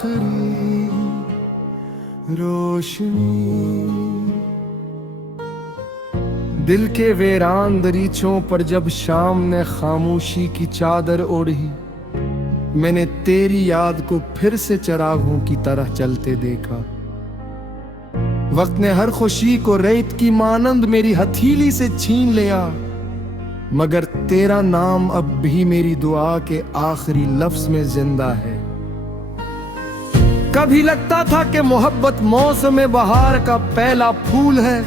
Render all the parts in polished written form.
आखिरी रोशनी। दिल के वीरान दरीचों पर जब शाम ने खामोशी की चादर ओढ़ी, मैंने तेरी याद को फिर से चिरागों की तरह चलते देखा। वक्त ने हर खुशी को रेत की मानंद मेरी हथेली से छीन लिया, मगर तेरा नाम अब भी मेरी दुआ के आखिरी लफ्ज में जिंदा है। कभी लगता था कि मोहब्बत मौसम बहार का पहला फूल है,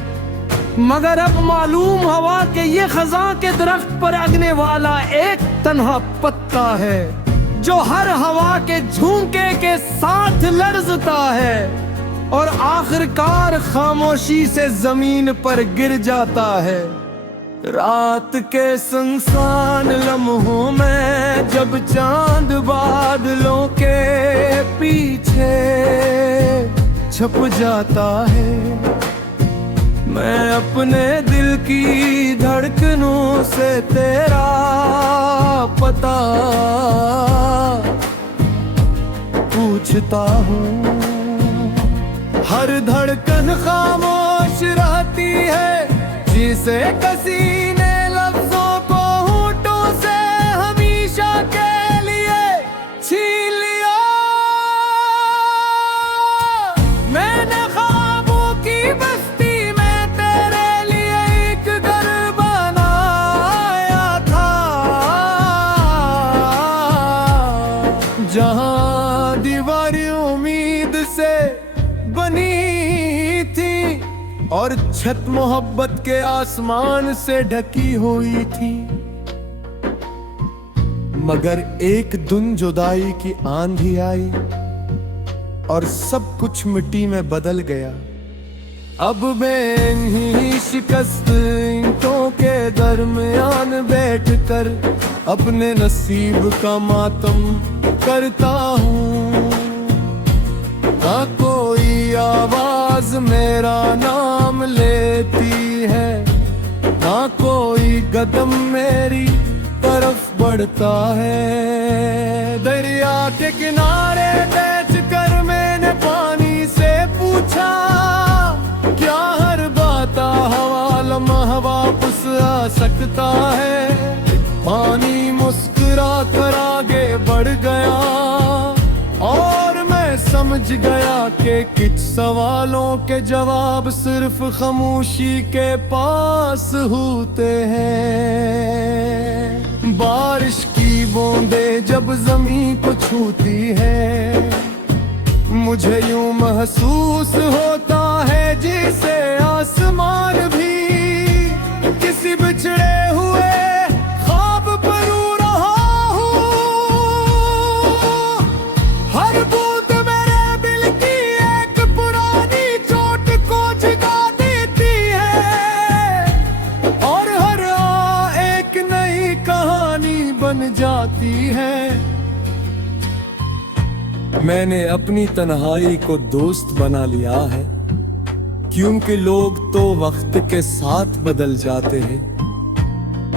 मगर अब मालूम हवा के ये खजा के दरख्त पर अगने वाला एक तन्हा पत्ता है, जो हर हवा के झोंके के साथ लर्जता है और आखिरकार खामोशी से जमीन पर गिर जाता है। रात के सुनसान लम्हों में जब चांद बादलों के पीछे छुप जाता है, मैं अपने दिल की धड़कनों से तेरा पता पूछता हूँ। हर धड़कन खामोश रहती है, जिसे किसी ने लफ्जों को होठों से हमेशा के लिए छीन लिया। मैंने ख्वाबों की बस्ती में तेरे लिए एक घर बनाया था, जहां दीवारें उम्मीद से बनी थी और छत मोहब्बत के आसमान से ढकी हुई थी। मगर एक दिन जुदाई की आंधी आई और सब कुछ मिट्टी में बदल गया। अब मैं इन्हीं शिकस्त ईंटों के दरमियान बैठकर अपने नसीब का मातम करता हूँ। ना कोई आवाज मेरा नाम लेती है, ना कोई कदम मेरी तरफ बढ़ता है। दरिया के किनारे बैठ कर मैंने पानी से पूछा, क्या हर बात हवा लम्हा वापस आ सकता है? पानी मुस्कुरा कर आगे बढ़ गया और समझ गया कि कुछ सवालों के जवाब सिर्फ खामोशी के पास होते हैं। बारिश की बूंदें जब जमीन को छूती है, मुझे यूं महसूस होता है जैसे आसमान भी किसी बिछड़े हुए ख्वाब पर रो रहा हूँ। हर जाती है। मैंने अपनी तन्हाई को दोस्त बना लिया है, क्योंकि लोग तो वक्त के साथ बदल जाते हैं,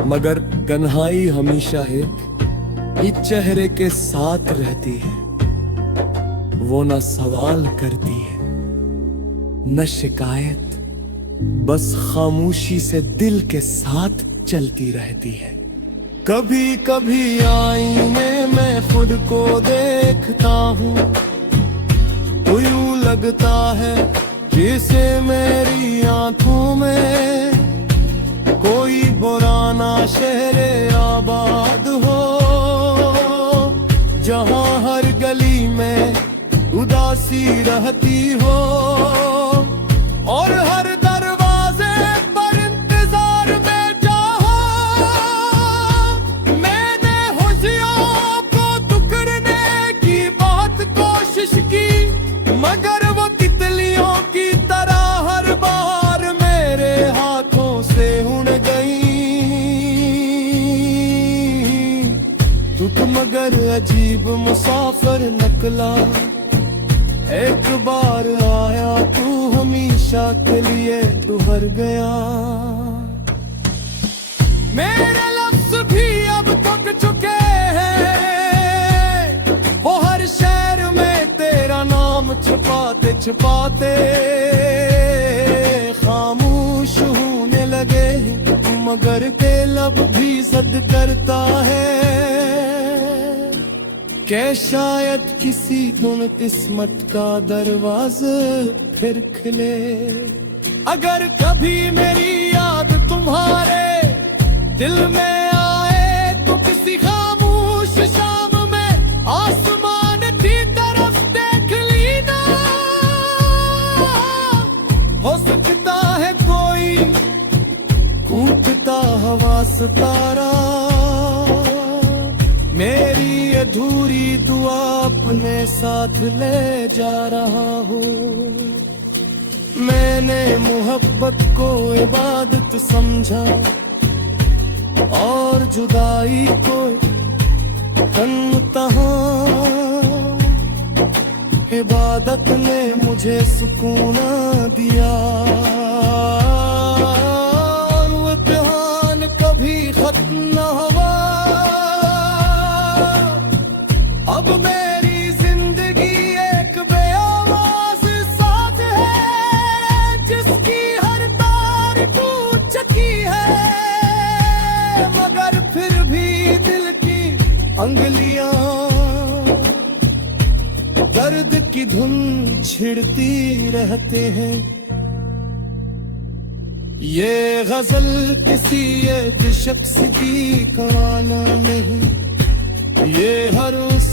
मगर तन्हाई हमेशा एक चेहरे के साथ रहती है। वो न सवाल करती है न शिकायत, बस खामोशी से दिल के साथ चलती रहती है। कभी कभी आईने में खुद को देखता हूँ, तो यूं लगता है जैसे मेरी आंखों में कोई पुराना शहर आबाद हो, जहाँ हर गली में उदासी रहती हो और हर मगर वो तितलियों की तरह हर बार मेरे हाथों से उड़ गई। तू मगर अजीब मुसाफिर निकला, एक बार आया तू हमेशा के लिए ठहर गया। मेरे लफ्ज भी अब थक चुके हैं, वो हर शहर में तेरा पहुंच पाते, खामोश होने लगे मगर के लब भी जिद करता है कि शायद किसी दिन किस्मत का दरवाजा फिर खुले। अगर कभी मेरी याद तुम्हारे दिल में आए तो किसी खामोश शाम में आसमान की तरफ देख लेना। हो सकता है कोई कूदता हवा सितारा मेरी अधूरी दुआ अपने साथ ले जा रहा हूँ। मैंने मोहब्बत को इबादत समझा और जुदाई को तन्हा। इबादत ने मुझे सुकून दिया और वो इम्तिहान कभी खत्म न हुआ। अब मेरी जिंदगी एक बेआवाज साथ है जिसकी हर तार टूट चुकी है, मगर फिर भी दिल की अंगलियां दर्द की धुन छिड़ती रहते हैं। ये गजल किसी एक शख्स की कहानी नहीं, ये हर उस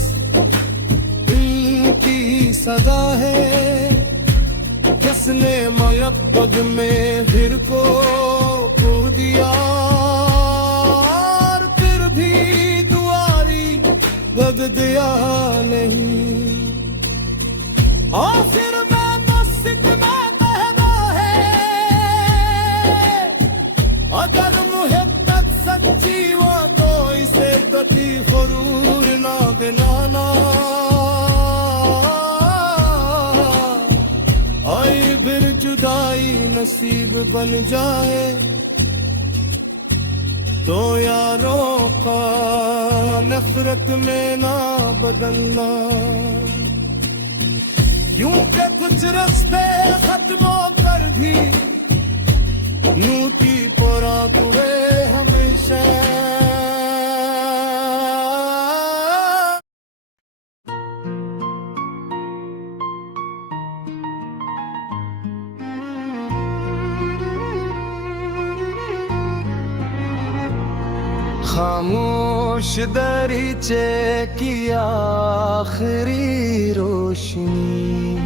की सदा है किसने मयबद में फिर को खो दिया और फिर भी दुआरी लग दिया नहीं। और फिर मैं बस इतना कहना है, अगर मुहब्बत सच्ची हो तो इसे कभी गुरूर ना बनाना। आई फिर जुदाई नसीब बन जाए तो यारों का नफरत में ना बदलना। यूं के कुछ रास्ते खत्म कर भी यूं की पोरा तुए हमेशा। खामोश दरीचे की आखिरी रोशनी,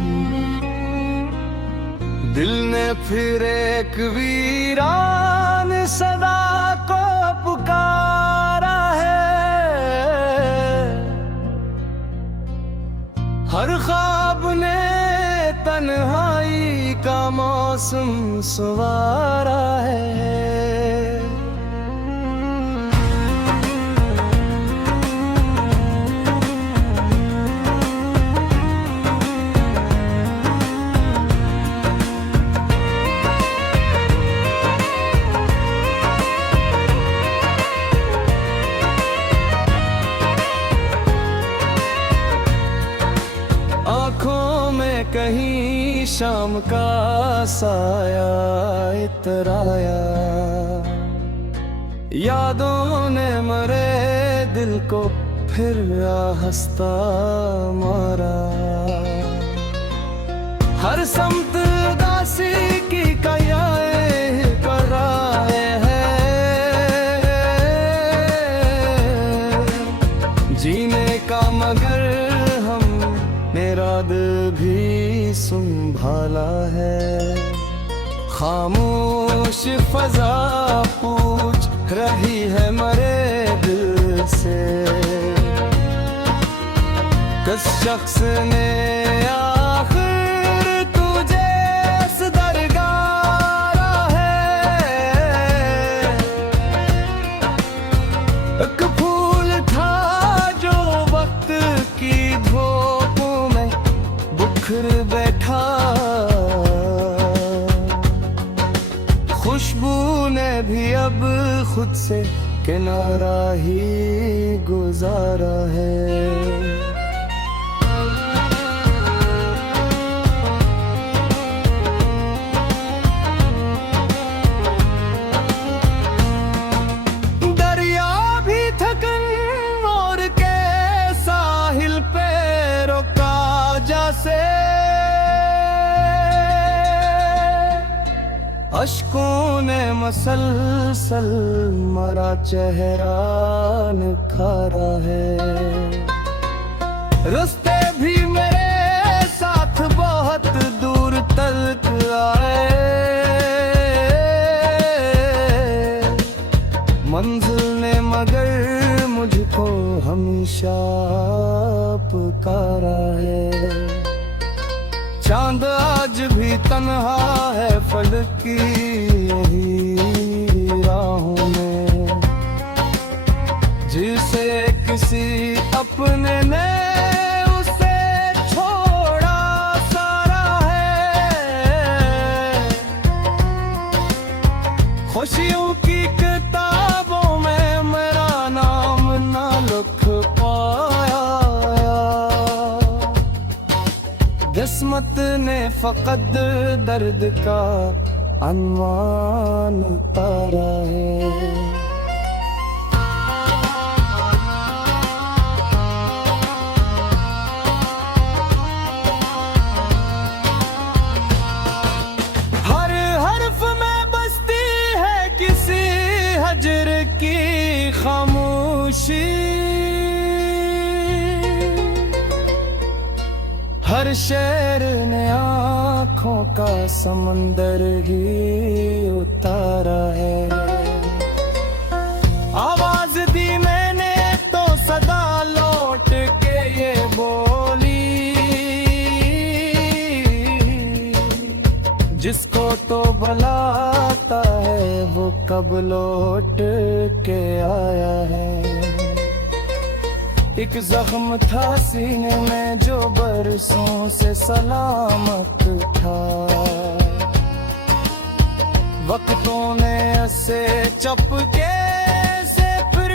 दिल ने फिर एक वीरान सदा को पुकारा है। हर ख्वाब ने तन्हाई का मौसम सवारा है। कहीं शाम का साया इतराया, यादों ने मरे दिल को फिर हंसता मारा। हर समत उदासी की कयाए कराए है, जीने का मगर हम मेरा दिल भी संभाला है। खामोश फजा पूछ रही है मरे दिल से, किस शख्स ने आखिर तुझे इस दरगारा है। एक फूल था जो वक्त की धूप में बिखर बैठा, खुशबू ने भी अब खुद से किनारा ही गुजारा है। से अश्कों ने मसलसल मरा चेहरा निखारा है। रास्ते भी मेरे साथ बहुत दूर तक आए, मंजिल ने मगर मुझको हमेशा पुकारा है। चांद आज भी तन्हा है फलक की यही राहों में, जिसे किसी अपने ने उसे छोड़ा सारा है। खुशियों की किताबों में मेरा नाम ना लिख पाया, किस्मत ने फकत दर्द का अनवान उतारा है। हर हर्फ में बसती है किसी हजर की खामोशी, हर शेर ने आँखों का समंदर ही उतारा है। आवाज दी मैंने तो सदा लौट के ये बोली, जिसको तो बुलाता है वो कब लौट के आया है। एक जख्म था सीने में जो बरसों से सलामत था, वक्तों ने ऐसे चपके से फिर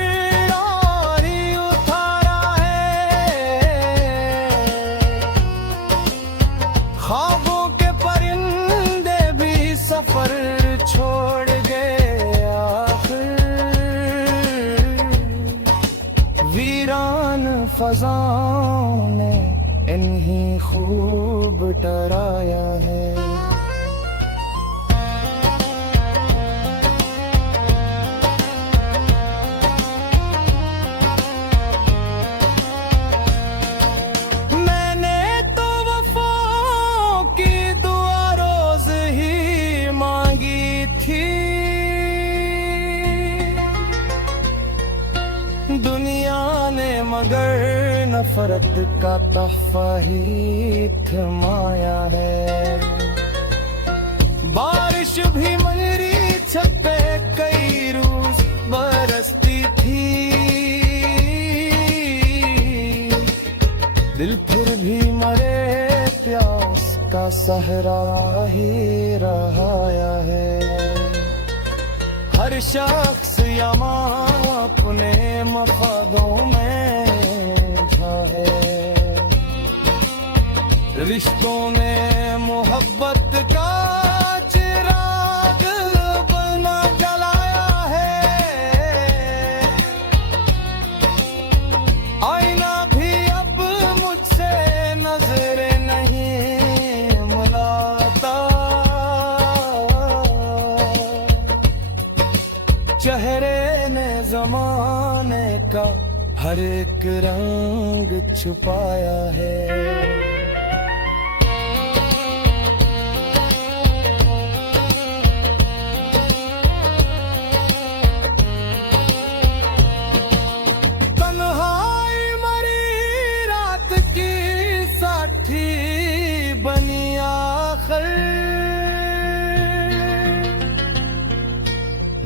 और ही उतारा है। ख्वाबों के परिंदे भी सफर छोड़ गए आखिर, वीरान फज़ाओं ने इन्हीं खूब डराया है। मैंने तो वफ़ाओं की दुआ रोज़ ही मांगी थी, दुनिया ने मगर नफरत का तोहफा ही थमाया है। बारिश भी मेरी छत पे कई रोज बरसती थी, दिल फिर भी मरे प्यास का सहरा ही रहाया है। हर शख्स यमा अपने मफादों में है, रिश्तों ने मोहब्बत का चिराग बना जलाया है। आईना भी अब मुझसे नजर नहीं मिलाता, चेहरे ने जमाने का हर एक रंग छुपाया है। तन्हाई मरी रात की साथी बनी आखिर,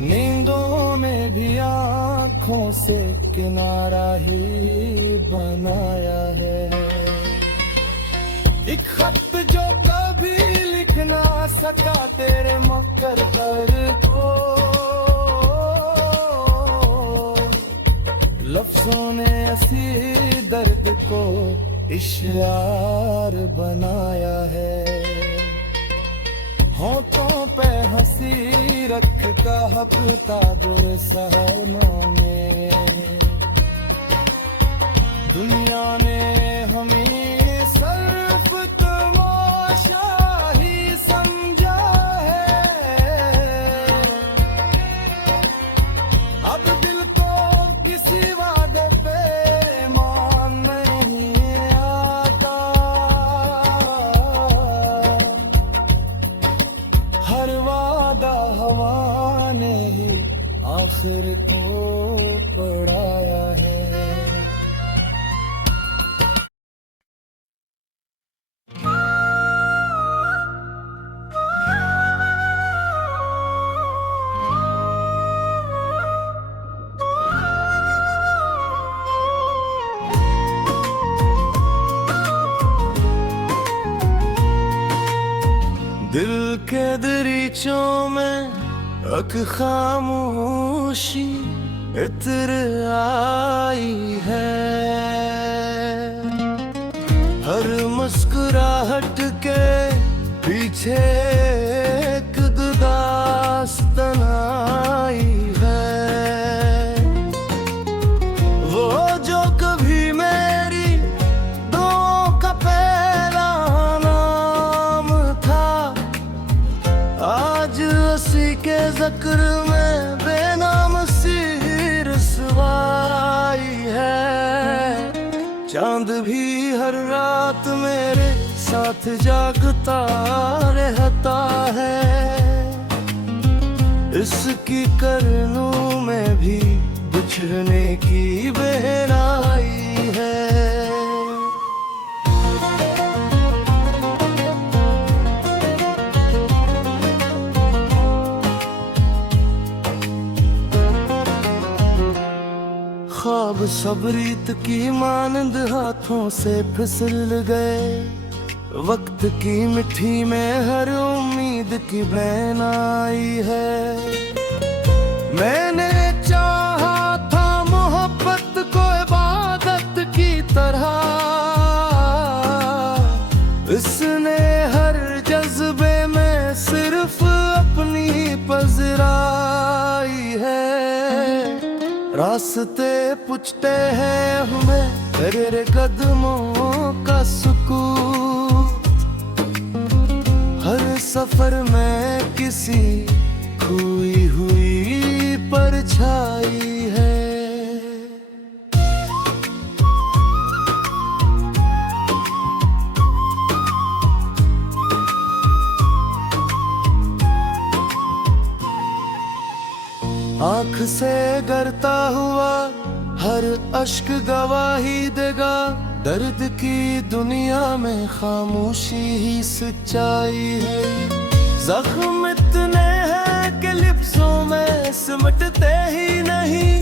नींदों में भी आँखों से किनारा ही बनाया है। एक खत जो कभी लिख ना सका तेरे मुकद्दर को, लफ्जों ने ऐसी दर्द को इशार बनाया है। होठों पे हंसी रख का हफ्ता दुर्सहनों में, दुनिया ने हमें सर्फ फख्र को बढ़ाया है। दिल के दरीचों में एक खामोशी इतर आई है। हर मुस्कुराहट के पीछे एक दास्तान आई है। वो जो कभी मेरी दुआओं का पहला नाम था, आज उसी के ज़िक्र में बेनाम सी रसवाई है। चांद भी हर रात मेरे साथ जागता रहता है। इसकी करनों में भी बिछड़ने की बहराई है। ख्वाब सबरीत की मानंद हाथों से फिसल गए। वक्त की मिट्टी में हर उम्मीद की बहन आई है। मैंने चाहा था मोहब्बत को इबादत की तरह, इसने हर जज्बे में सिर्फ अपनी पजराई है। रास्ते पूछते हैं हमें तेरे कदमों का सुकून। हर सफर में किसी खोई हुई परछाई है। आँख से गिरता हुआ हर अश्क गवाही देगा। दर्द की दुनिया में खामोशी ही सच्चाई है। जख्म इतने हैं कि लिफ्ज़ों में सिमटते ही नहीं।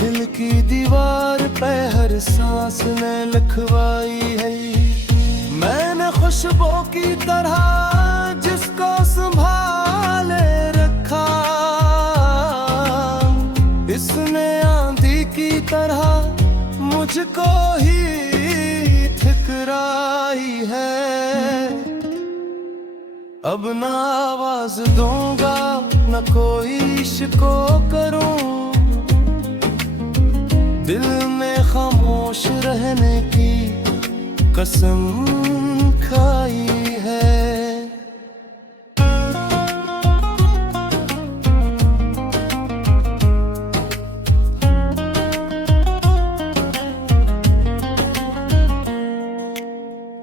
दिल की दीवार पे हर सांस ने लिखवाई है। मैंने खुशबू की तरह जिसको संभाले रखा, इसने आंधी की तरह मुझको ही ठुकराई है। अब ना आवाज दूंगा न कोई शिको करूं। दिल में खामोश रहने की कसम खाई है।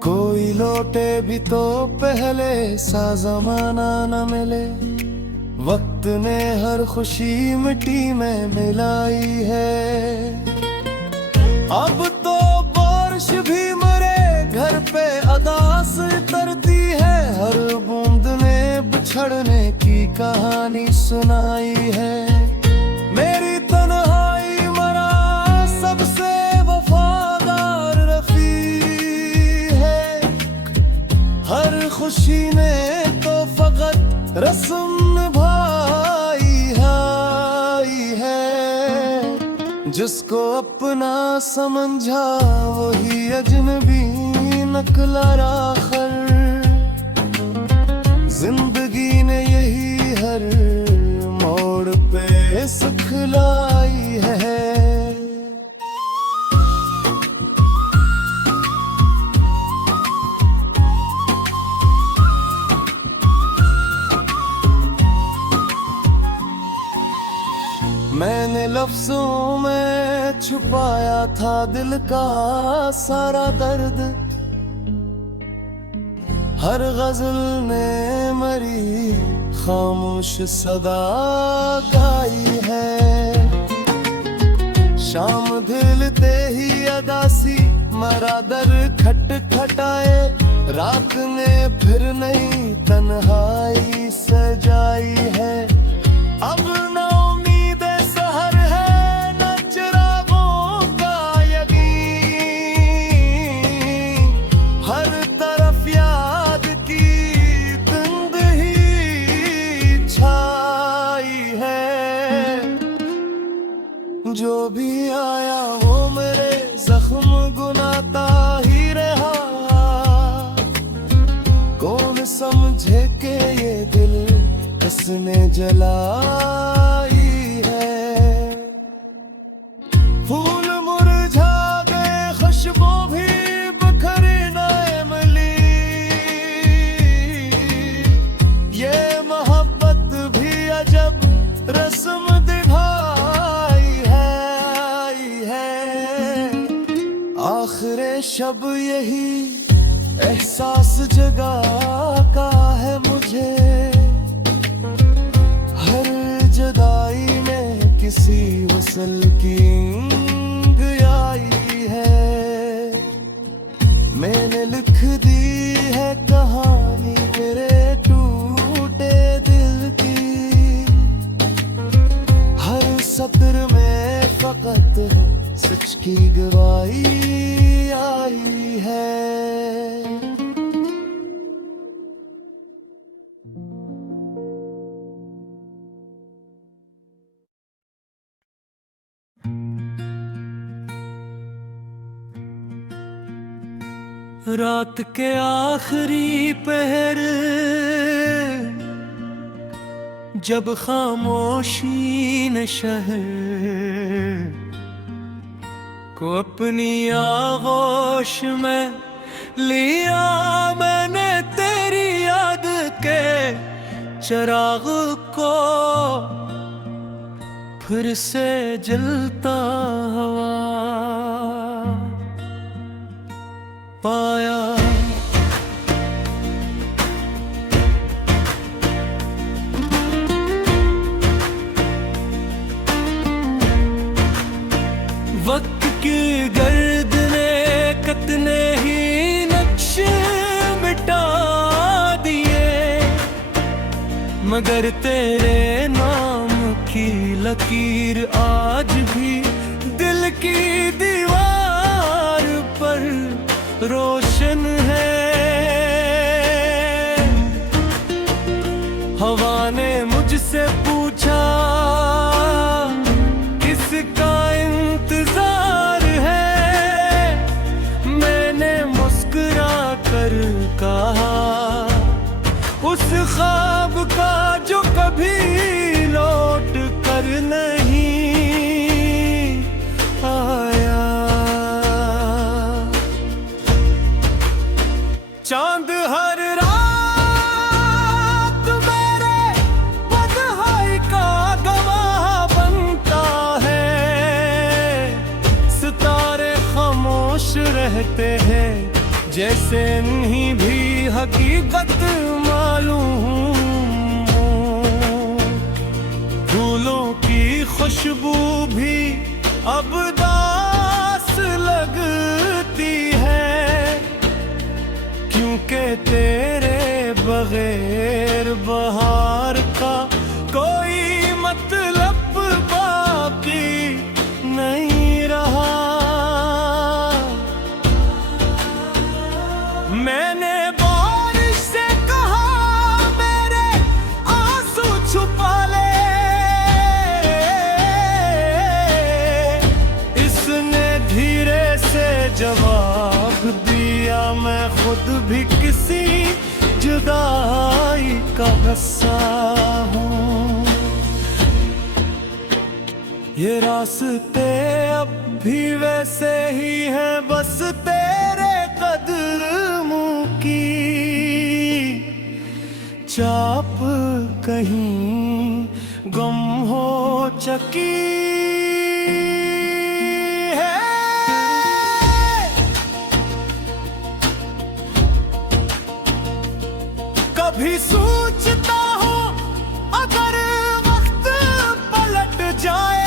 कोई लौटे भी तो पहले सा जमाना न मिले। वक्त ने हर खुशी मिट्टी में मिलाई है। अब तो बारिश भी मरे घर पे अदास उतरती है। हर बूंद ने बिछड़ने की कहानी सुनाई है। मेरी तन्हाई मरा सबसे वफादार रफी है। हर खुशी ने तो फकत रस्म निभाई है। जिसको अपना समझा वही अजनबी निकला आखिर। जिंदगी ने यही हर मोड़ पे सिखलाई है। मैंने लफ्जों में छुपाया था दिल का सारा दर्द। हर गजल ने मरी खामोश सदा गाई है। शाम ढलते ही अदासी मरा दर खटखटाए, रात ने फिर नई तन्हाई सजाई है। अब न उम्मीद सहर है न चिरागों का यकीन, हर तरफ याद की धुंध ही छाई है। जो भी आया वो मेरे जख्म गुनाता ही रहा, कौन समझे के ये दिल किसने जलाई है। फूल मुरझा गए, खुशबू भी बिखरी न मिली, ये मोहब्बत भी अजब रस्म दिखाई है। आखिरे शब यही एहसास जगा का है मुझे, हर जुदाई में किसी वसल की ईंग आई है। मैंने लिख दी है कहानी मेरे टूटे दिल की, हर सत्र में फकत सच की गवाही आई है। रात के आखिरी पहर जब खामोशी ने शहर को अपनी आगोश में लिया, मैंने तेरी याद के चिराग को फिर से जलता हुआ पाया। वक्त की गर्द ने कितने ही नक्श मिटा दिए, मगर तेरे नाम की लकीर आज भी दिल की दीवार पर रोशन है। हवा ने मुझसे पूछा किसका इंतजार है, मैंने मुस्कुरा कर कहा उस ख्वाब का जो कभी लौट कर नहीं आया। चांद हर रात मेरे बदहाई का गवाह बनता है, सितारे खामोश रहते हैं जैसे नहीं भी हकीकत मालूम। फूलों की खुशबू भी अब दास लगती है, क्योंकि तेरे बगैर बहार का कोई मतलब बाकी नहीं रहा। मैंने बारिश से कहा मेरे आंसू छुपा ले, इसने धीरे से जवाब दिया मैं खुद भी किसी जुदाई का हिस्सा हूँ। ये रास्ते अब भी वैसे ही हैं, बस तेरे कदमों की चाप कहीं गुम हो चुकी है। कभी सोचता हूँ अगर वक्त पलट जाए,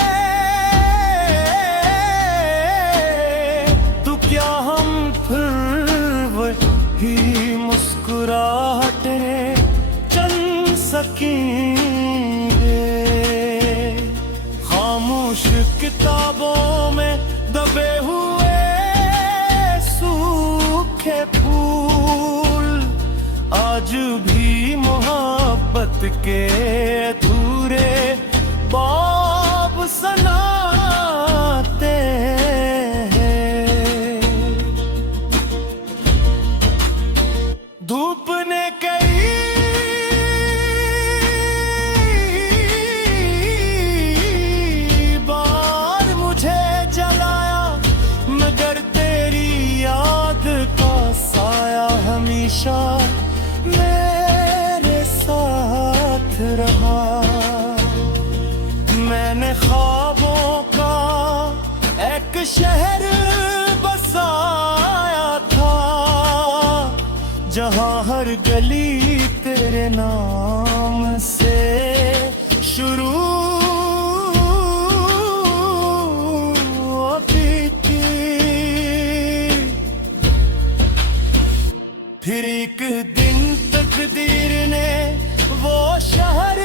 ही मुस्कुराहटें चल सकेंगे। खामोश किताबों में दबे हुए सूखे फूल आज भी मोहब्बत के अधूरे बाब सुनाते हैं। धूप ने कई बार मुझे जलाया, मगर तेरी याद का साया हमेशा मेरे साथ रहा। मैंने ख्वाबों का एक शहर बसाया था, जहां हर गली तेरे नाम से शुरू होती थी। फिर एक दिन तकदीर ने वो शहर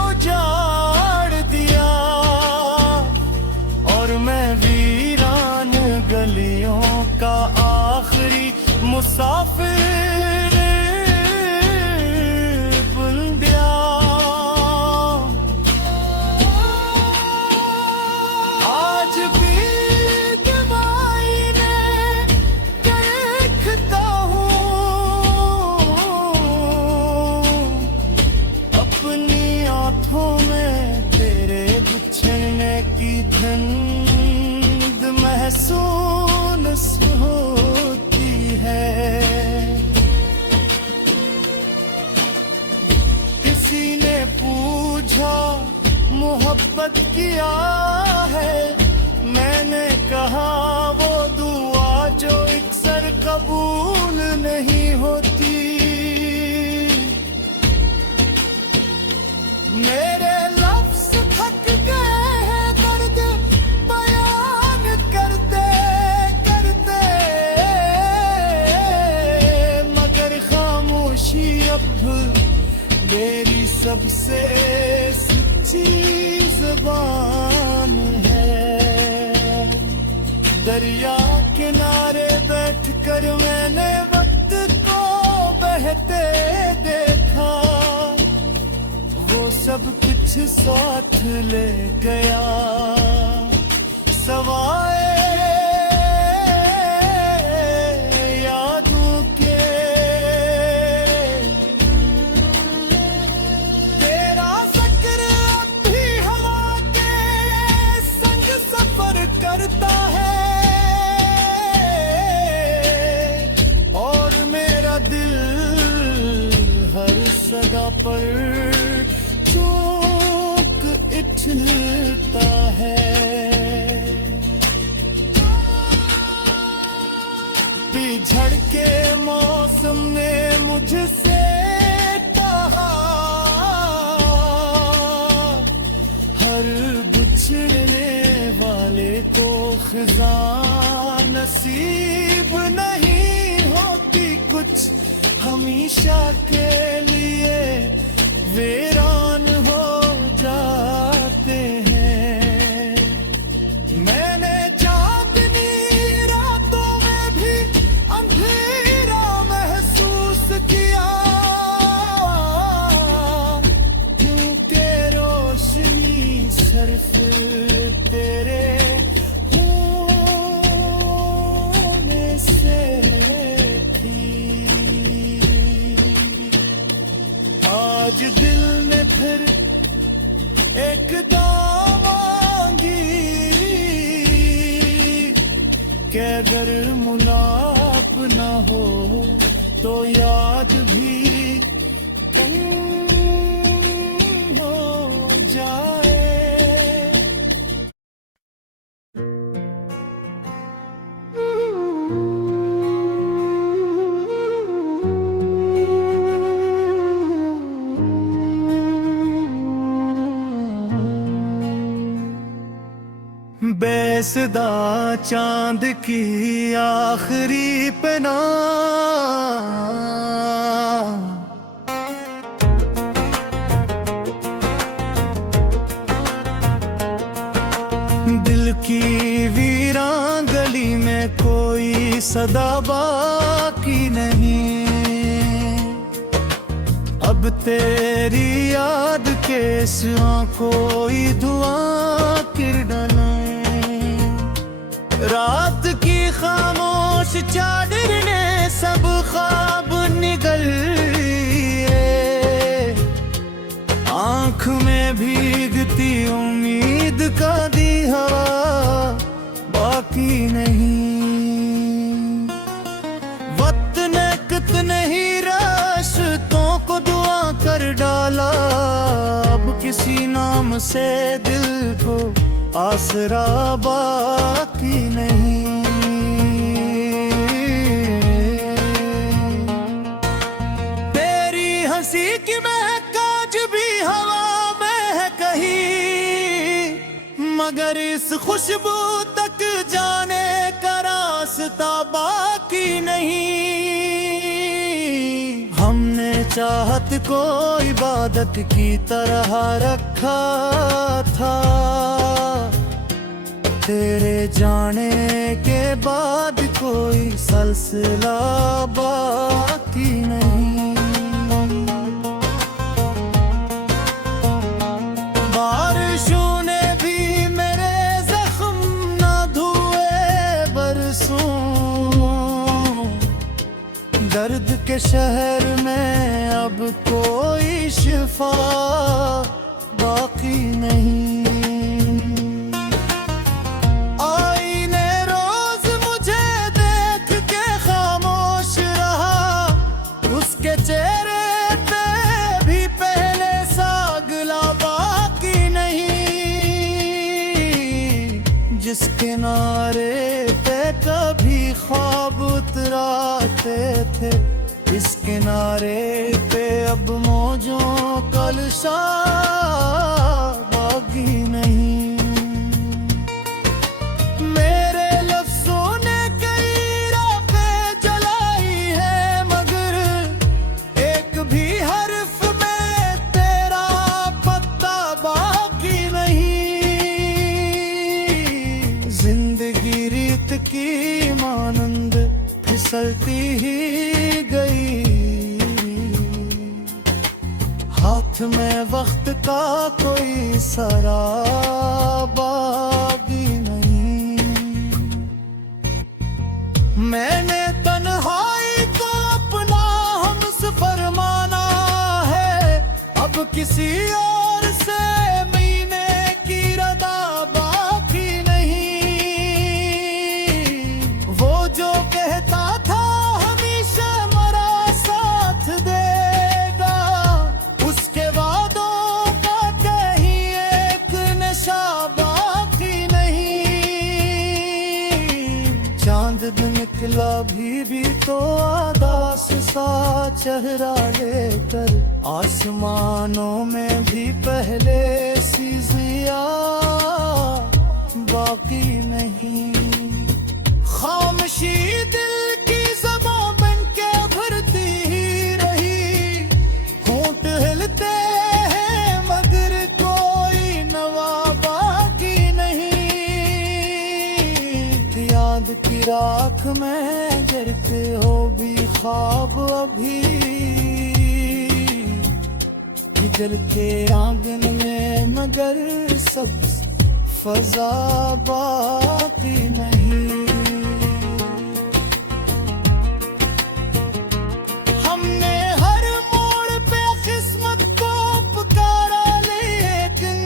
उजाड़ दिया, और मैं वीरान गलियों का आखिरी मुसाफिर बन गया। आज भी दवाई ने देखता हूँ अपनी आँखों में तेरे बिछड़ने की धुंध महसूस होती है। किसी ने पूछा मोहब्बत किया है, मैंने कहा वो दुआ जो अक्सर कबूल नहीं होती। मेरे लफ्ज़ थक गए हैं दर्द बयान करते करते, मगर खामोशी अब मेरी सबसे सच्ची ज़बान है। दरिया किनारे बैठकर मैंने वक्त को बहते देखा, वो सब कुछ साथ ले गया सवाए यादों के। तेरा जिक्र अब भी हवा के संग सफर करता है, और मेरा दिल हर सदा पर इठता है। पिछड़ के मौसम ने मुझसे कहा, हर बिछड़ने वाले को खिज़ा नसीब नहीं होती कुछ हमेशा के लिए वीरान हो जाते हैं। मैंने चांदनी रातों में भी अंधेरा महसूस किया, क्योंकि रोशनी सिर्फ तेरे होने से थी। आज दिल ने फिर एक दामांगी के अगर मुलाप न हो तो याद भी कम हो जाए। बेसदा चांद की आखिरी पनाह सदा बाकी नहीं। अब तेरी याद के सिवा कोई धुआं किर डलाए। रात की खामोश चादर ने सब ख्वाब निगल लिए। आँख में भीगती उम्मीद का दी हवा बाकी नहीं। वक्त ने कितने ही रास्तों को दुआ कर डाला। अब किसी नाम से दिल को आसरा बाकी नहीं। तेरी हंसी की महक आज भी हवा में है कहीं, मगर इस खुशबू तक जाने का रास्ता बाकी नहीं। हमने चाहत को इबादत की तरह रखा था। तेरे जाने के बाद कोई सिलसिला बाकी नहीं। बारिशों ने भी मेरे जख्म न धुए बरसों। दर्द के शहर में अब कोई शिफा बाकी नहीं। आईने रोज मुझे देख के खामोश रहा। उसके चेहरे पे भी पहले सा गिला बाकी नहीं। जिस किनारे पे कभी ख्वाब उतराते थे, इस किनारे पे अब मौजों कलशा बाकी नहीं। मेरे लफ्जों ने कई रातें जलाई है, मगर एक भी हर्फ में तेरा पत्ता बाकी नहीं। जिंदगी रीत की मानंद फिसलती ही गई। हाथ में वक्त का कोई सराबा भी नहीं। मैंने तन्हाई को अपना हमसफर माना है। अब किसी और से मिलने की रदा बाकी नहीं। वो जो कहता था हमेशा मेरा साथ देगा, उसके वादों का कहीं एक नशा बाकी नहीं। चांद दिन निकला भी तो आदास सा चेहरा लेकर। आसमानों में भी पहले सी ज़िया बाकी नहीं। खामोशी दिल की ज़बां बन के भरती ही रही। होंठ हिलते हैं मगर कोई नवा बाकी नहीं। याद की राख में जलते हो भी ख्वाब अभी। जल के आंगन में मगर सब फजा बाकी नहीं। हमने हर मोड़ पे किस्मत को पुकारा, लेकिन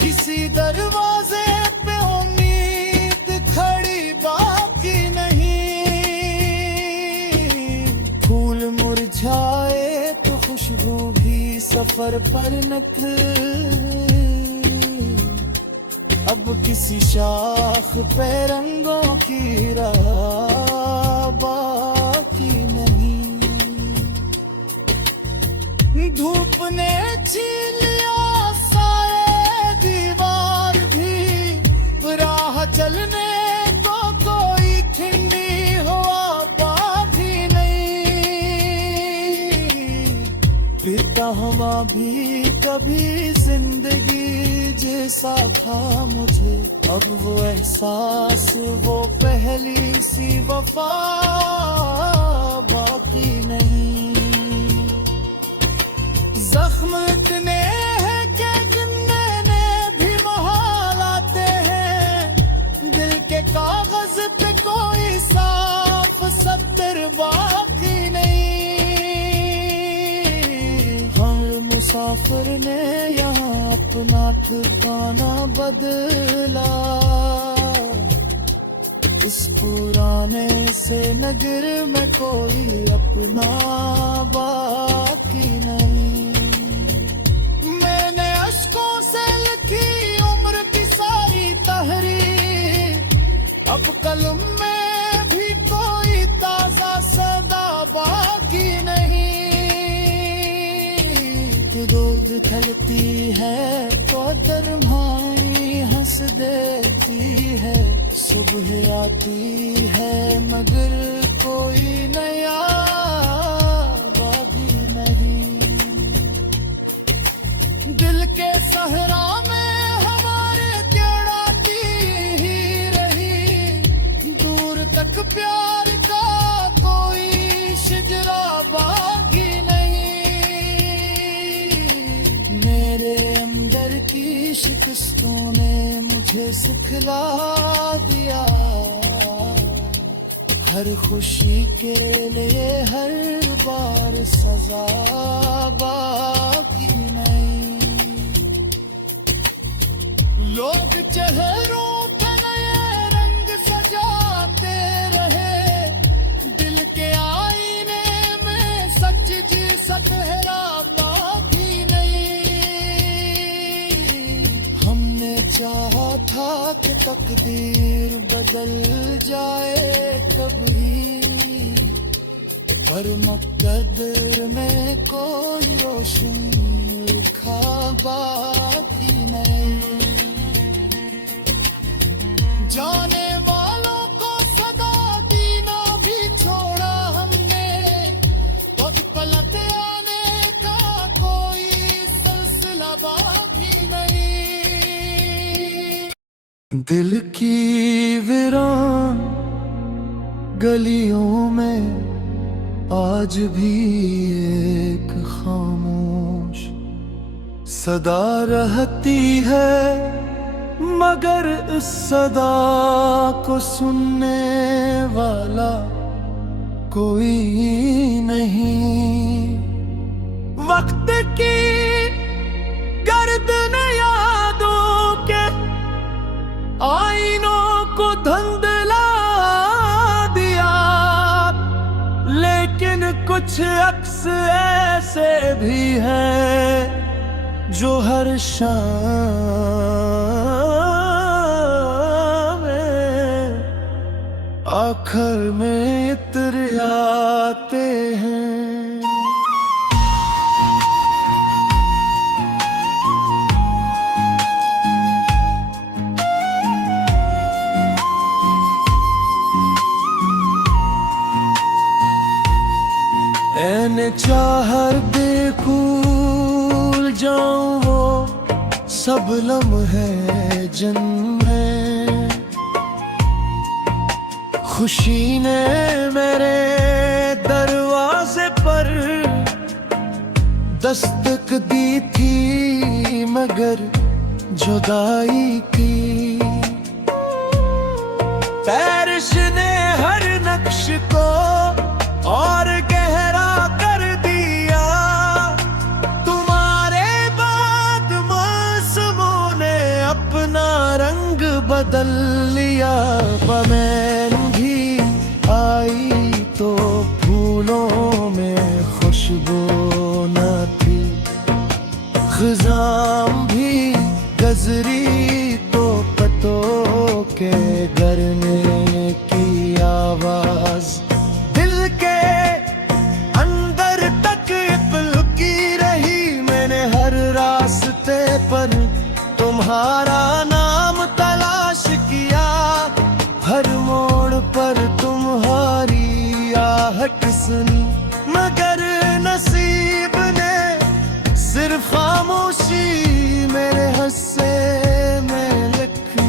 किसी दरवाजे पे उम्मीद खड़ी बाकी नहीं। फूल मुरझाए तो खुशबू भी सफर पर निकले। अब किसी शाख पे रंगों की राह बाकी नहीं। धूप ने छीन लिया साए दीवार भी। राह चलने को कोई ठंडी हवा बाकी नहीं। पिता हवा भी कभी जिंदगी जैसा था मुझे। अब वो एहसास वो पहली वफा बाकी नहीं। जख्म इतने हैं कि गिनने ने भी मुहाल आते हैं। दिल के कागज पे कोई साफ सत्तर बाकी नहीं। हर मुसाफिर ने यहाँ अपना ठिकाना बदला। इस पुराने से नगर में कोई अपना बाकी नहीं। मैंने अश्कों से लिखी उम्र की सारी तहरीर। अब कलम में भी कोई ताजा सदा बाकी नहीं। रोज ढलती है तो दरमाई हंस देती है। सुबह आती है मगर कोई नया बागी नहीं। दिल के सहरा में हमारे तेड़ाती ही रही। दूर तक प्यार का कोई शिजरा बागी नहीं। मेरे अंदर की शिकस्तों ने मुझे सिखला दिया। हर खुशी के लिए हर बार सजा बाकी नहीं। लोग चेहरों पे नए रंग सजाते रहे। दिल के आईने में सच जी सतहरा बाकी नहीं। हमने चाहा था कि तकदीर बदल जाए कभी। पर मुक़द्दर में कोई रोशन लिखा बाकी नहीं। जाने वालों को सदा दीना भी छोड़ा हमने। वक्त पलट आने का कोई सिलसिला बाकी नहीं। दिल की वीरान गलियों में आज भी एक खामोश सदा रहती है। मगर इस सदा को सुनने वाला कोई नहीं। वक्त की गर्दन यादों के आईनों को धुंधला दिया। लेकिन कुछ अक्स ऐसे भी हैं जो हर शाम आखिर में इतर आते हैं। मैंने चाहर देखूं जाऊं वो सब लम्हे जिनमें खुशी ने मेरे दरवाजे पर दस्तक दी थी। मगर जुदाई की बारिश ने हर नक्श को और गहरा कर दिया। तुम्हारे बाद मौसमों ने अपना रंग बदल लिया। बमैन भी आई तो फूलों में खुशबू न थी। खिज़ां भी गजरी तो पत्तों के गिरने की आवाज दिल के अंदर तक लुकी रही। मैंने हर रास्ते पर तुम्हारा नाम तलाश किया। हर मोड़ पर तुम्हारी आहट सुनी। मगर नसीब ने सिर्फ खामोशी मेरे हिस्से में लिखी।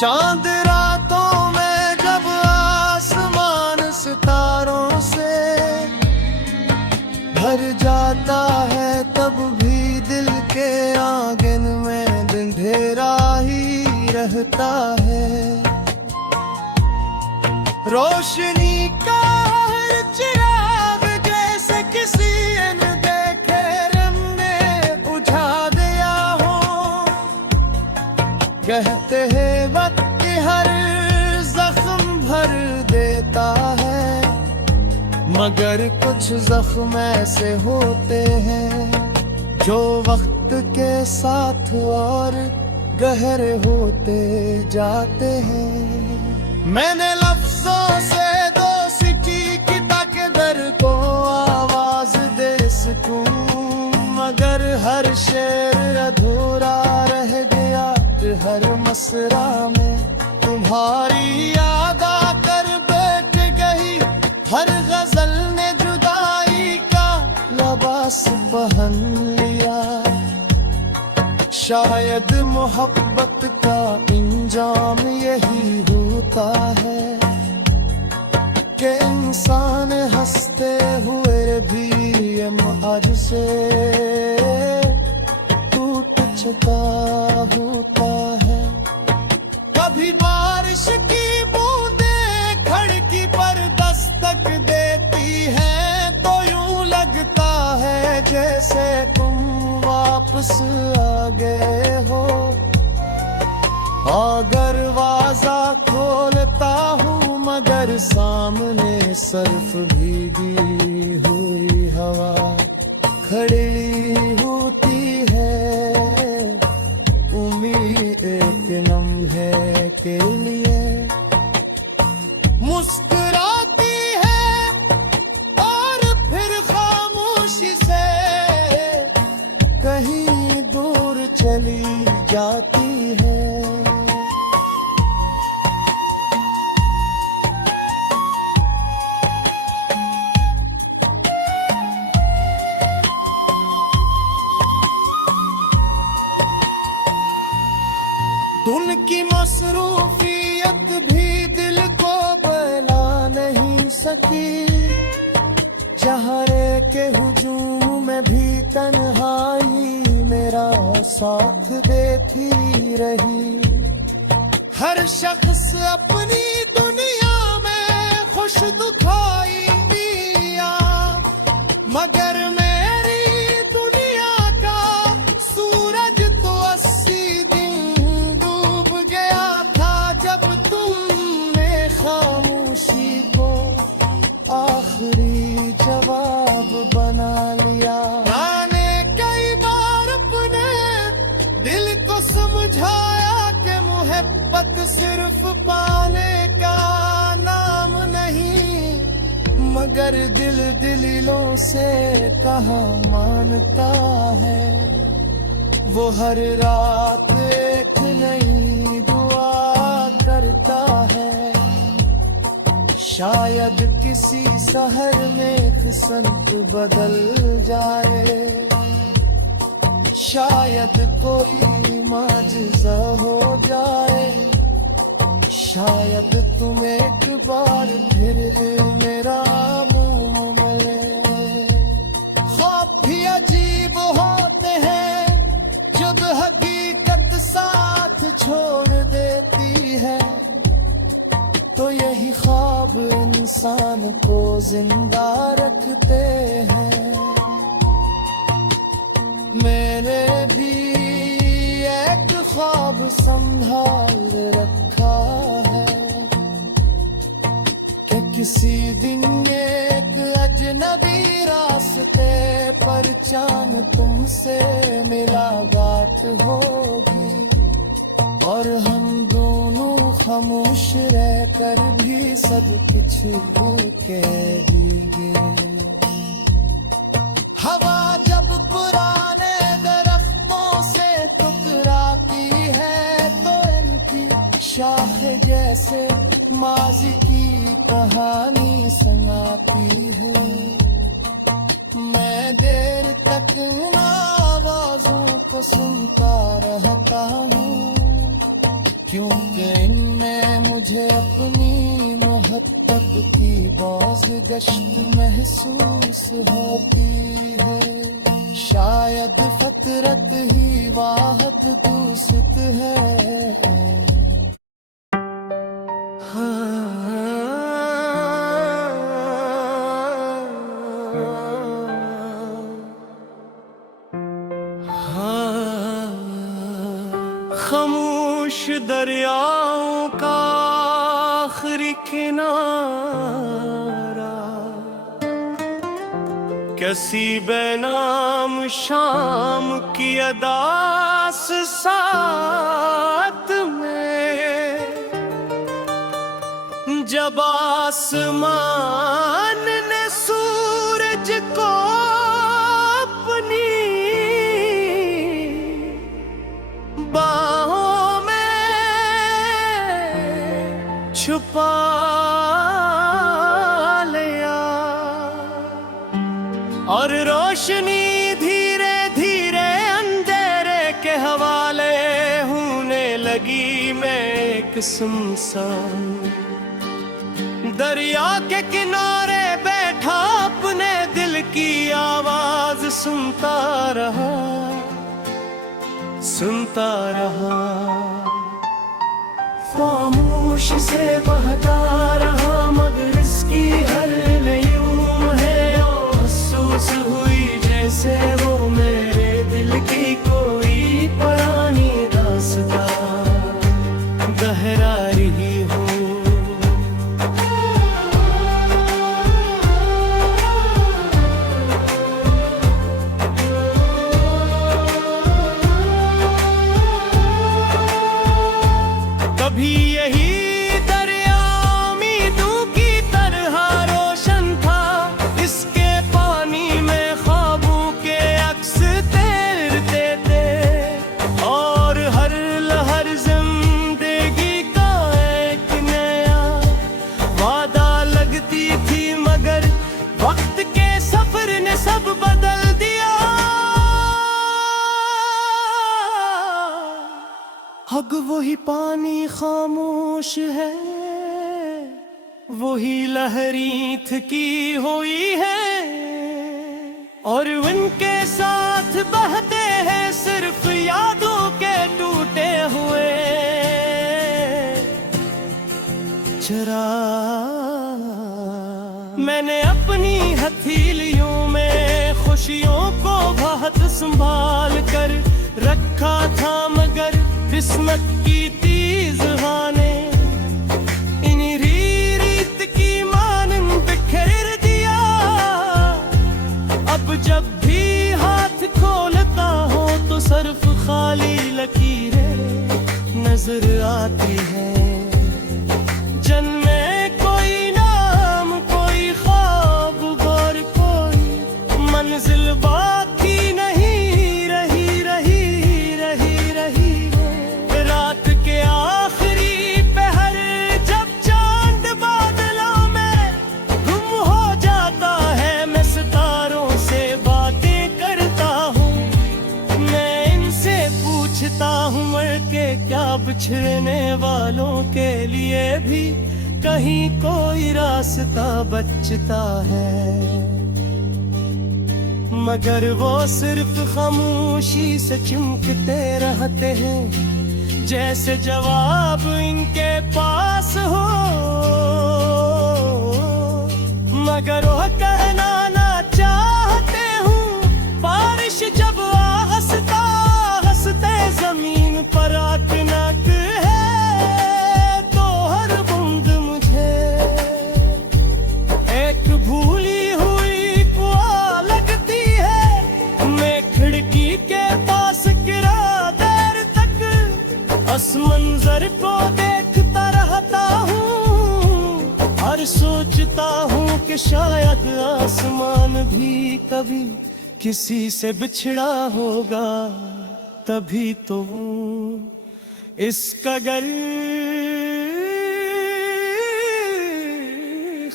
चांद रातों में जब आसमान सितारों से भर जाता है, तब भी दिल के आंगन में अंधेरा ही रहता है। रोशनी का हर चिराग जैसे किसी अनदेखे रंग ने बुझा दिया हो। कहते हैं वक्त हर जख्म भर देता है, मगर कुछ जख्म ऐसे होते हैं जो वक्त के साथ और गहरे होते जाते हैं। मैंने लफ्जों से दोस्ती की ताकदर को आवाज दे सकूं, मगर हर शेर अधूरा रह गया हर मसरा में। तुम्हारी याद आकर बैठ गई, हर गजल ने जुदाई का लिबास पहन लिया। शायद मोहब्बत का इंजाम यही होता है कि इंसान हंसते हुए भी आज से टूट चुका होता है। कभी बारिश की बूंदें खिड़की पर दस्तक देती हैं, तो यूं लगता है जैसे तुम वापस आ गए हो। अगर दरवाजा खोलता हूँ, मगर सामने सर्फ भीगी हुई हवा खड़ी होती है। उम्मीद एक लम्हे के लिए मुस्कुराती है और फिर खामोशी से कहीं दूर चली जाती है। धुन की मसरूफियत भी दिल को बहला नहीं सकी, जहरे के हुजूम में भी तन्हाई मेरा साथ देती रही। हर शख्स अपनी दुनिया में खुश दुखाई दिया, मगर मेरी दुनिया का सूरज तो 80 दिन डूब गया था, जब तुमने खामोशी को आखिरी जवाब बना लिया। मैंने कई बार अपने दिल को समझाया कि मोहब्बत सिर्फ पाने का नाम नहीं, मगर दिल दिलों से कहाँ मानता है। वो हर रात एक नई दुआ करता है। शायद किसी शहर में किस्मत बदल जाए, शायद कोई माजज़ा हो जाए, शायद तुम एक बार फिर मेरा मुंह मिले। ख्वाब भी अजीब होते हैं जब हकीकत साथ छोड़ देती है, तो यही ख्वाब इंसान को जिंदा रखते हैं। मैंने भी एक ख्वाब संभाल रखा है कि किसी दिन एक अजनबी रास्ते पर चांद तुमसे मुलाकात होगी, और हम दोनों खामोश रहकर भी सब कुछ भूखे भीगे। हवा जब पुराने दरख्तों से टकराती है, तो इनकी शाख जैसे माजी की कहानी सुनाती है। मैं देर तक इन आवाजों को सुनता रहता हूँ, क्योंकि इन अब की बाज गश्त महसूस होती है। शायद फतरत ही वाहद दूसत है। खामोश दरियाओं का आखिरी किनारा, कैसी बेनाम शाम की अदास साथ में, जब आसमान ने सूरज को अपनी बाहों में छुपा लिया और रोशनी धीरे धीरे अंधेरे के हवाले होने लगी। मैं एक सुनसान दरिया के किनारे बैठा अपने दिल की आवाज सुनता रहा, सुनता रहा। खामोश से बहता रहा मगर इसकी हर यूं है और महसूस हुई जैसे वो मेरे दिल की कोई पुरानी दास्तां दोहरा रही हो। कभी यही दरिया उम्मीदों की तरह रोशन था, इसके पानी में ख्वाबों के अक्स तैरते थे और हर लहर जिंदगी का एक नया वादा लगती थी। मगर वक्त के सफर ने सब बदल दिया। अब वही पानी खामोश है, वही लहरी थकी हुई है और उनके साथ बहते हैं सिर्फ यादों के टूटे हुए चिराग। मैंने अपनी हथेलियों में खुशियों को बहुत संभाल कर रखा था, मगर किस्मत की तीज ने इन्हीं रीत की मानन बिखेर दिया। अब जब भी हाथ खोलता हो तो सिर्फ खाली लकीरें नजर आती हैं। जन्मे कोई नाम, कोई ख्वाब और कोई मंजिल बाकी नहीं रही, रही रही रही। रात के आखिरी पहर जब चांद बादलों में गुम हो जाता है, मैं सितारों से बातें करता हूँ। मैं इनसे पूछता हूँ मर के क्या बिछड़ने वालों के लिए भी कहीं कोई रास्ता बचता है। मगर वो सिर्फ खामोशी से चिमकते रहते हैं, जैसे जवाब इनके पास हो। मगर वो कहना ना चाहते हूँ, बारिश जब हंसता हंसते जमीन पर आकनाक है तो हर बूंद मुझे एक भूली हुई कुआ लगती है। मैं खिड़की के पास गिरा देर तक इस मंजर को देखता रहता हूँ और सोचता हूँ कि शायद आसमान भी कभी किसी से बिछड़ा होगा, तभी तो इस कदर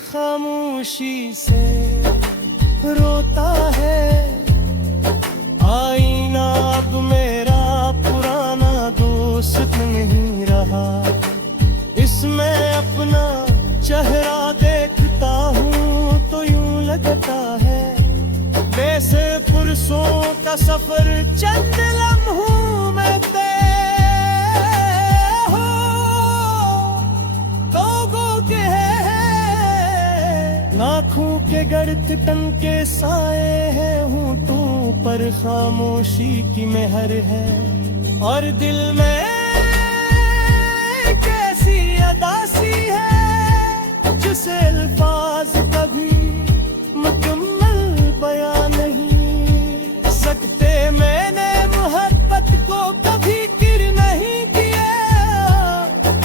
खामोशी से रोता है। आईना अब मेरा पुराना दोस्त नहीं रहा, इसमें अपना चेहरा देख सफर चंद लम्हों में तय हो, लोगों के आँखों के गर्त तन के साए हैं, हूँ तू पर खामोशी की मेहर है। और दिल में कैसी अदासी है जिसे अल्फाज कभी मुकम्मल बयां नहीं सकते। मैंने मोहब्बत को कभी किर नहीं किया,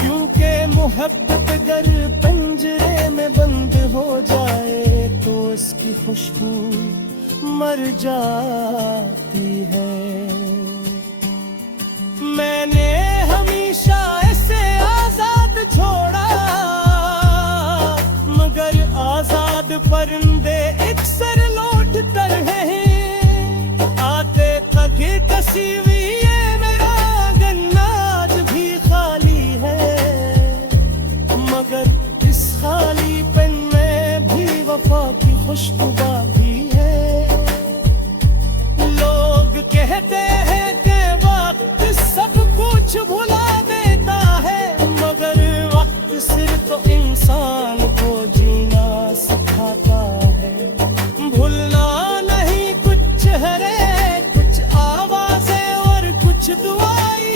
क्योंकि मोहब्बत अगर पंजरे में बंद हो जाए तो उसकी खुशबू मर जाती है। मैंने हमेशा ऐसे आजाद छोड़ा, मगर आजाद परिंदे अक्सर लौट कर हैं। आते थके कसी हुई ये मेरा गन्ना आज भी खाली है, मगर इस खालीपन में भी वफा की खुशबू बाकी है। लोग कहते हैं कि वक्त सब कुछ भुला देता है, मगर वक्त सिर्फ इंसान को जीना सिखाता है। भूलना नहीं कुछ चेहरे, कुछ आवाजें और कुछ दुआई,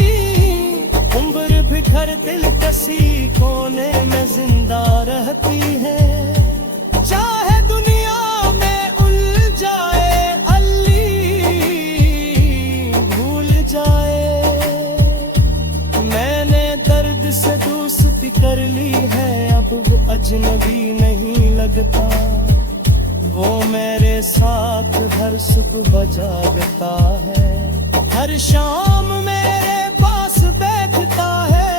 उम्र बिखर दिल कसी कोने में जिंदा रहती है। चाहे दुनिया में उलझाए अल्ली भूल जाए, मैंने दर्द से दोस्ती कर ली है, अब वो अजनबी नहीं लगता। वो मेरे साथ हर सुबह जागता है, हर शाम मेरे पास बैठता है,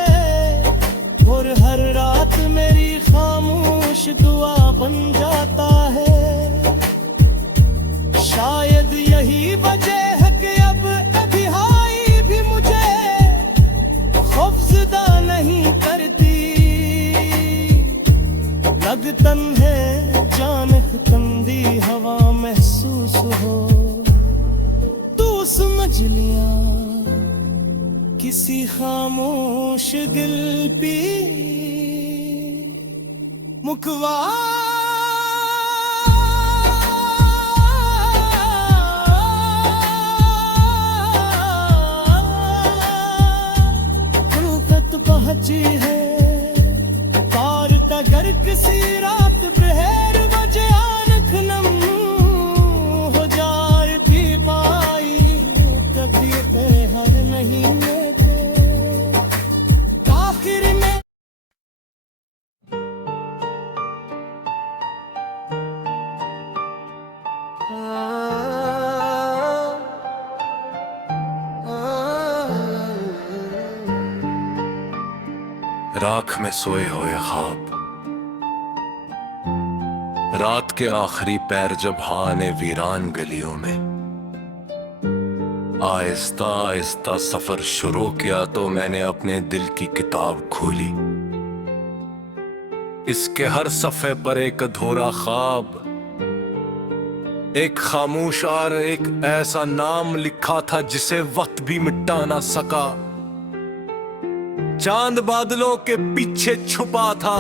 और हर रात मेरी खामोश दुआ बन जाता है। शायद यही वजह है कि अब तन्हाई भी मुझे खौफज़दा नहीं करती। लगतन है जान कंदी हवा महसूस हो, तू समझ लिया किसी खामोश दिल पे मुकवा। पहुंची है पार तगर किसी रात बहर वजह आनख नम हो जाए भी पाई, कभी पे हर नहीं लेते आखिर में। राख में सोए हुए ख्वाब, रात के आखिरी पैर जब हाने वीरान गलियों में, आहिस्ता आहिस्ता सफर शुरू किया तो मैंने अपने दिल की किताब खोली। इसके हर सफ़े पर एक अधूरा ख्वाब, एक खामोश और एक ऐसा नाम लिखा था जिसे वक्त भी मिटा ना सका। चांद बादलों के पीछे छुपा था,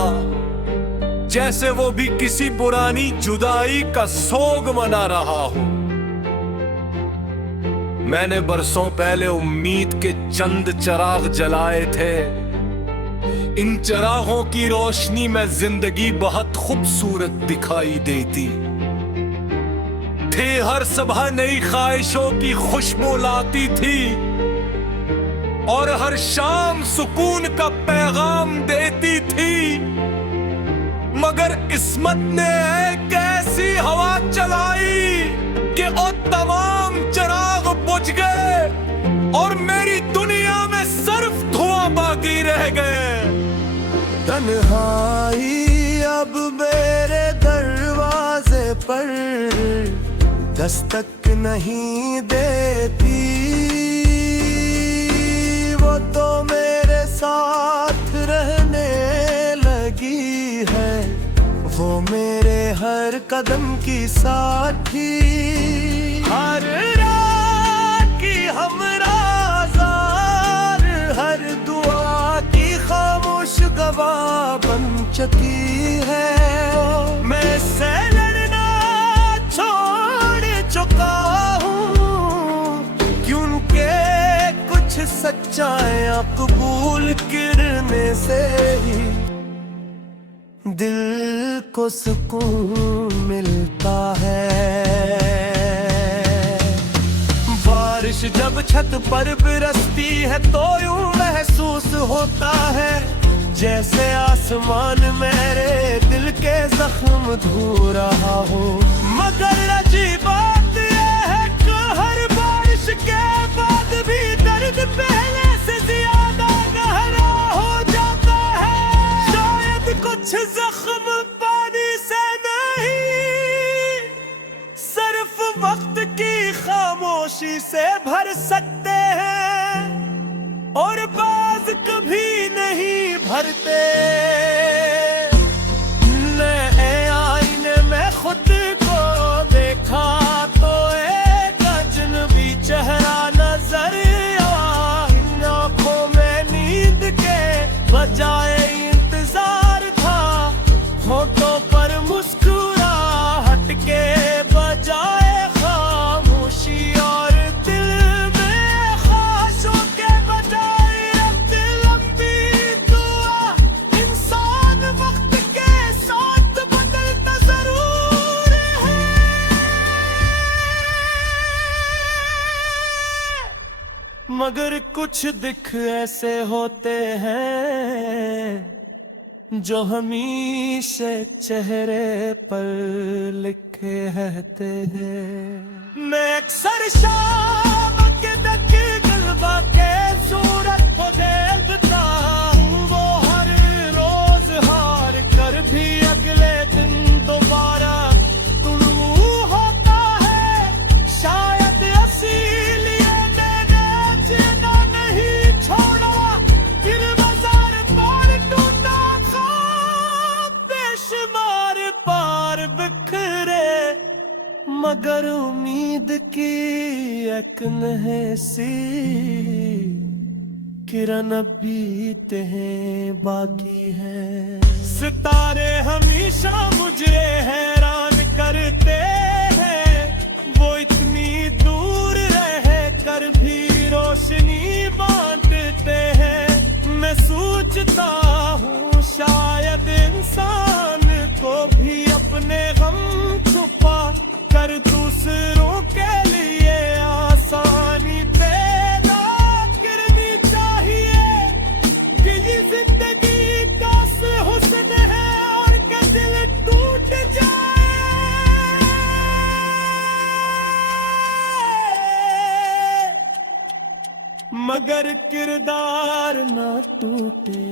जैसे वो भी किसी पुरानी जुदाई का सोग मना रहा हो। मैंने बरसों पहले उम्मीद के चंद चिराग जलाए थे, इन चिरागों की रोशनी में जिंदगी बहुत खूबसूरत दिखाई देती थी। हर सुबह नई ख्वाहिशों की खुशबू लाती थी, और हर शाम सुकून का पैगाम देती थी। मगर किस्मत ने एक ऐसी हवा चलाई कि वो तमाम चिराग बुझ गए और मेरी दुनिया में सिर्फ धुआं बाकी रह गए। तन्हाई अब मेरे दरवाजे पर दस्तक नहीं देती, वो तो मेरे साथ रहने लगी है, वो मेरे हर कदम की साथी। हर रात की हमराज़ार, हर दुआ की खामोश गवाह बन चुकी है। मैं से लड़ना छोड़ चुका हूँ, क्योंकि कुछ सच्चाइयाँ कबूल करने से ही दिल को सुकून मिलता है। बारिश जब छत पर बरसती है तो यूं महसूस होता है जैसे आसमान मेरे दिल के जख्म धो रहा हो। मगर अजीब बात यह है कि हर बारिश के बाद भी दर्द पहले से ज्यादा गहरा हो जाता है। शायद कुछ जख्म पानी से नहीं, सिर्फ वक्त की खामोशी से भर सकते हैं, और बाज कभी नहीं भरते। नए आईने में खुद को देखा तो एक अजनबी चेहरा नजर आया। इन आंखों में नींद के बजाय इंतजार था, होठों पर मुस्कुराहट के बजाय खामोशी, और दिल में ख्वाहिशों के बजाय रब्त लंबी दुआ। इंसान वक्त के साथ बदलता जरूर है, मगर कुछ दिख ऐसे होते हैं जो हमेशा चेहरे पर लिखे रहते हैं। मैं अक्सर शाम के दके गलबा के सूरत को देखता हूँ, वो हर रोज हार कर भी अगले दिन दोबारा तुलू होता है। शायद इसीलिए मैंने जीना नहीं छोड़ा, फिर बाजार पार टूटा ख्वाब बेशुमार पार बिखरे, मगर उम्मीद की एक नहसी किरण बीते हैं बाकी है। सितारे हमेशा मुझे हैरान करते हैं, वो इतनी दूर रह कर भी रोशनी बांटते हैं। मैं सोचता हूँ शायद इंसान को भी अपने गम छुपा कर दूसरों के लिए आसानी पैदा करनी चाहिए, कि ये जिंदगी का हुस्न है और का दिल टूट जाए, मगर किरदार ना टूटे।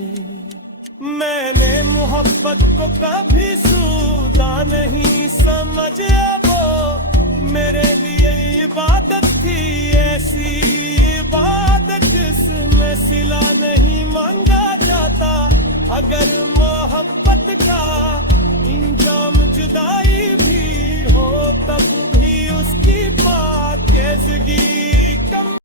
मैंने मोहब्बत को कभी सूदा नहीं समझा, वो मेरे लिए इबादत थी, ऐसी इबादत जिसमें सिला नहीं मांगा जाता। अगर मोहब्बत का इंजाम जुदाई भी हो, तब भी उसकी पाकीज़गी